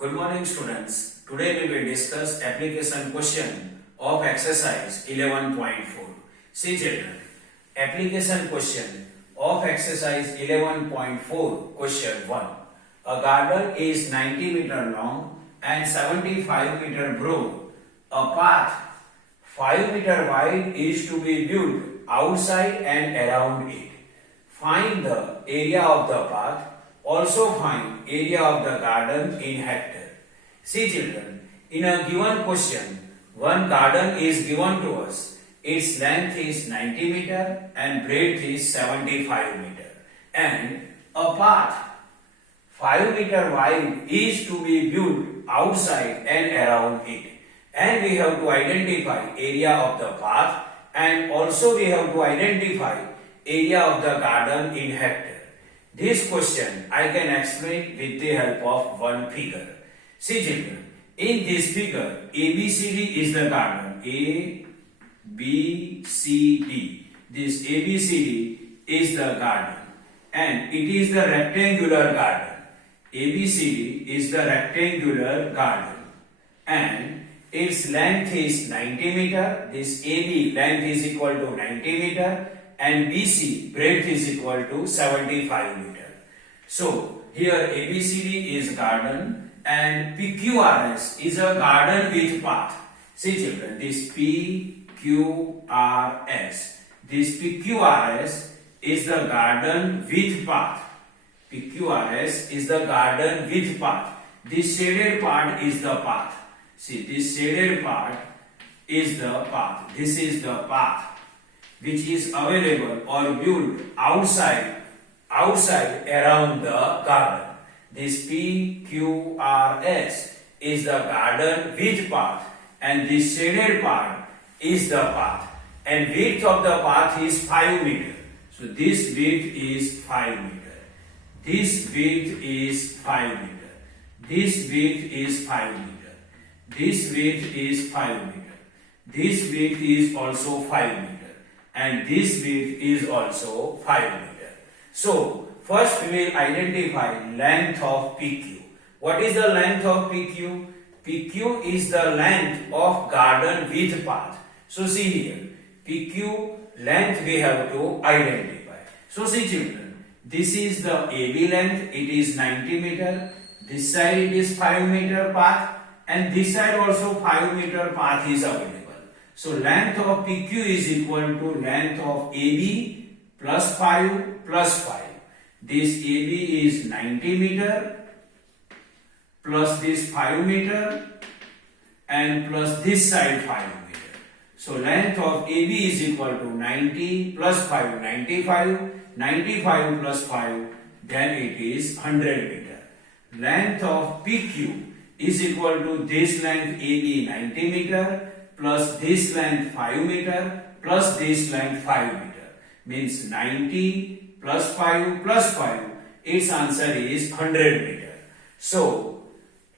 Good morning students. Today we will discuss application question of exercise 11.4. See children, application question of exercise 11.4 question 1. A garden is 90 meter long and 75 meter broad. A path 5 meter wide is to be built outside and around it. Find the area of the path. Also find area of the garden in hectare. See children, in a given question, one garden is given to us. Its length is 90 meter and breadth is 75 meter. And a path 5 meter wide is to be built outside and around it. And we have to identify area of the path and also we have to identify area of the garden in hectare. This question I can explain with the help of one figure. See children, in this figure ABCD is the garden. A, B, C, D. This ABCD is the garden and it is the rectangular garden. ABCD is the rectangular garden and its length is 90 meter. This AB length is equal to 90 meter and BC breadth is equal to 75 meter. So here ABCD is garden and PQRS is a garden with path. See children, this PQRS. This PQRS is the garden with path. PQRS is the garden with path. This shaded part is the path. See, this shaded part is the path. This is the path which is available or built outside around the garden. This PQRS is the garden with path and this shaded part is the path and width of the path is 5 meter. So this width is 5 meter. This width is 5 meter. This width is 5 meter. This width is 5 meter. This width is also 5 meter. And this width is also 5 meter. So first we will identify length of PQ. What is the length of PQ? PQ is the length of garden with path. So see here, PQ length we have to identify. So see children, this is the AB length, it is 90 meter. This side it is 5 meter path and this side also 5 meter path is available. So length of PQ is equal to length of AB plus 5 plus 5. This AB is 90 meter plus this 5 meter and plus this side 5 meter. So length of AB is equal to 90 plus 5, 95, 95 plus 5, then it is 100 meter. Length of PQ is equal to this length AB 90 meter plus this length 5 meter plus this length 5 meter means 90 plus 5 plus 5. Its answer is 100 meter. So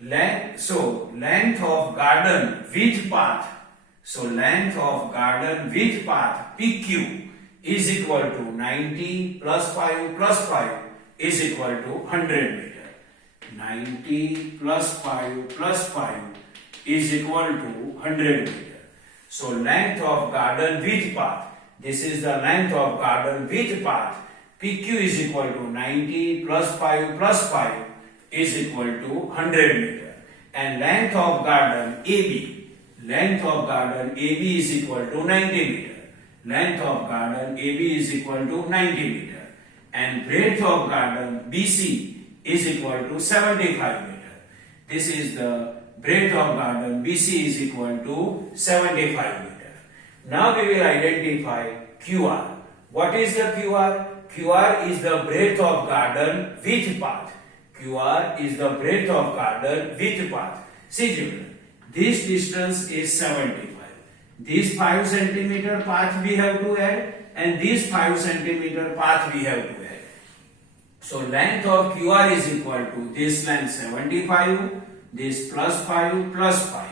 length of garden with path. So length of garden with path PQ is equal to 90 plus 5 plus 5 is equal to 100 meter. 90 plus 5 plus 5 is equal to 100 meter. So length of garden with path, this is the length of garden with path, PQ is equal to 90 plus 5 plus 5 is equal to 100 meter. And length of garden AB is equal to 90 meter. Length of garden AB is equal to 90 meter. And breadth of garden BC is equal to 75 meter. This is the breadth of garden BC is equal to 75 meter. Now we will identify QR. What is the QR? QR is the breadth of garden with path. QR is the breadth of garden with path. See children, this distance is 75. This 5 centimeter path we have to add and this 5 centimeter path we have to add. So length of QR is equal to this length 75, this plus 5 plus 5.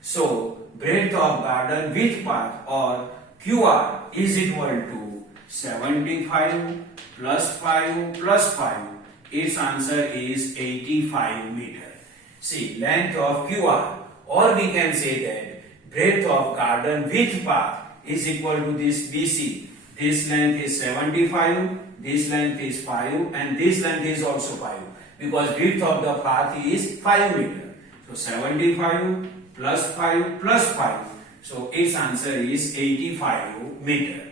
So breadth of garden with path or QR is equal to 75 plus 5 plus 5. Its answer is 85 meter. See, length of QR, or we can say that breadth of garden width path is equal to this BC. This length is 75, this length is 5, and this length is also 5, because width of the path is 5 meter. So 75 plus 5 plus 5. So its answer is 85 meter.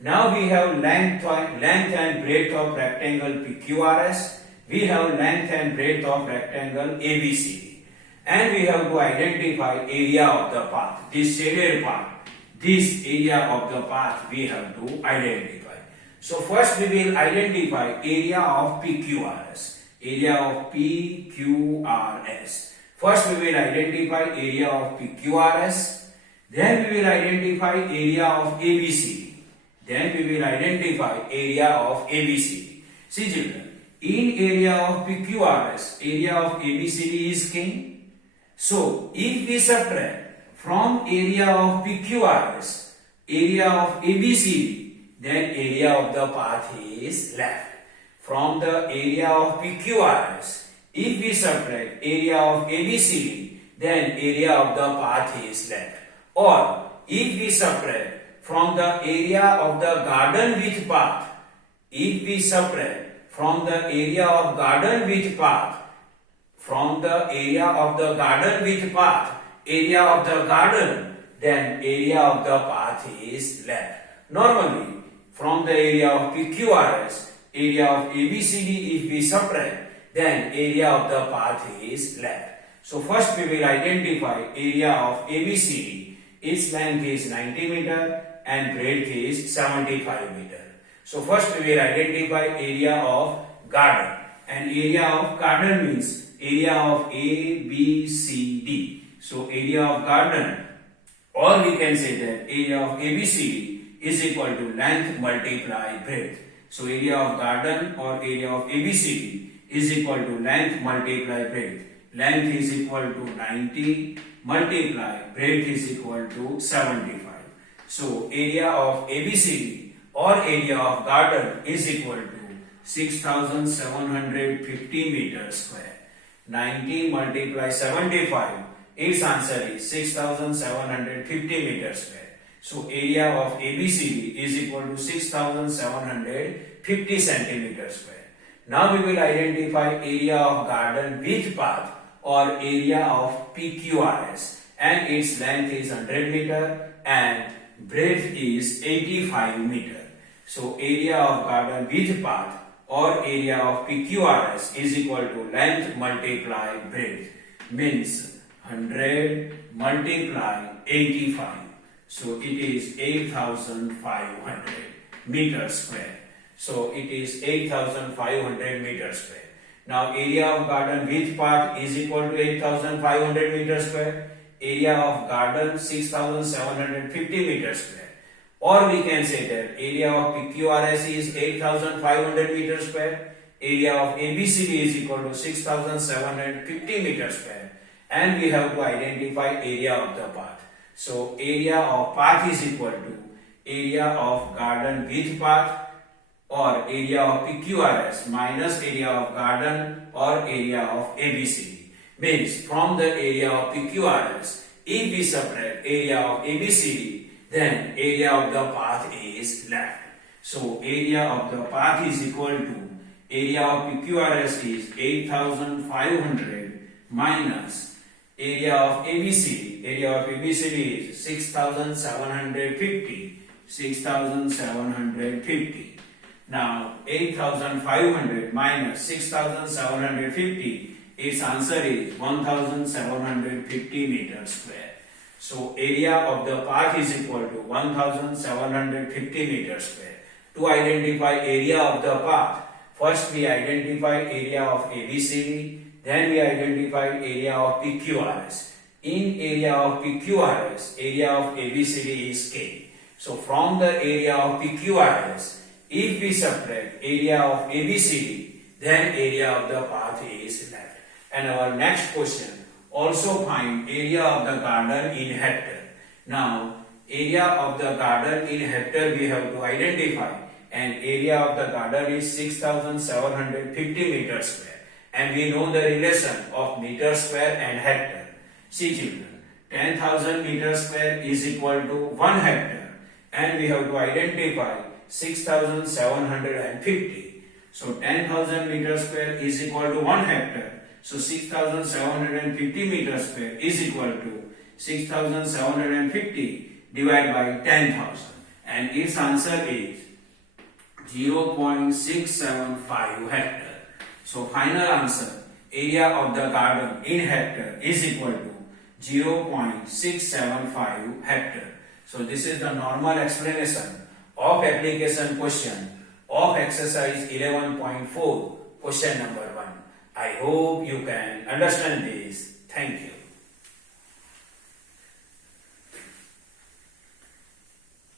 Now we have length and breadth of rectangle PQRS. We have length and breadth of rectangle ABCD. And we have to identify area of the path. This shaded part, this area of the path we have to identify. So first we will identify area of PQRS. Area of PQRS. First we will identify area of PQRS. Then we will identify area of ABCD. Then we will identify area of ABCD. See children, in area of PQRS, area of ABCD is king. So if we subtract from area of PQRS, area of ABCD, then area of the path is left. From the area of PQRS, if we subtract area of ABCD, then area of the path is left. Or if we subtract from the area of the garden width path, if we subtract from the area of garden width path, from the area of the garden width path, area of the garden, then area of the path is left. Normally, from the area of PQRS, area of ABCD, if we subtract, then area of the path is left. So first we will identify area of ABCD. Its length is 90 meter and breadth is 75 meter. So first we will identify area of garden, and area of garden means area of A, B, C, D. So area of garden, or we can say that area of ABCD is equal to length multiply breadth. So area of garden or area of ABCD is equal to length multiply breadth. Length is equal to 90 multiply breadth is equal to 75. So area of ABCD or area of garden is equal to 6750 meters square. 90 multiply 75, its answer is 6750 meters square. So area of ABCD is equal to 6750 centimeters square. Now we will identify area of garden width path or area of PQRS, and its length is 100 meter and breadth is 85 meter. So area of garden width path or area of PQRS is equal to length multiply breadth, means 100 multiply 85. So it is 8500 meters square. So it is 8500 meters square. Now area of garden width path is equal to 8500 meters square. Area of garden 6750 meters square. Or we can say that area of PQRS is 8500 meters square. Area of ABCD is equal to 6750 meters square. And we have to identify area of the path. So area of path is equal to area of garden width path or area of PQRS minus area of garden or area of ABCD. Means from the area of PQRS, if we subtract area of ABCD, then area of the path is left. So area of the path is equal to area of PQRS is 8500 minus area of ABCD. Area of ABCD is 6750. 6750. Now 8500 minus 6750, its answer is 1750 meters square. So area of the path is equal to 1750 meters square. To identify area of the path, first we identify area of ABCD, then we identify area of PQRS. In area of PQRS, area of ABCD is K. So from the area of PQRS, if we subtract area of ABCD, then area of the path is left. And our next question, also find area of the garden in hectare. Now, area of the garden in hectare we have to identify, and area of the garden is 6750 meters square. and we know the relation of meter square and hectare. See children, 10,000 meter square is equal to 1 hectare, and we have to identify 6,750. So 10,000 meter square is equal to 1 hectare. So 6,750 meter square is equal to 6,750 divided by 10,000, and its answer is 0.675 hectare. So final answer, area of the garden in hectare is equal to 0.675 hectare. So this is the normal explanation of application question of exercise 11.4 question number 1. I hope you can understand this. Thank you.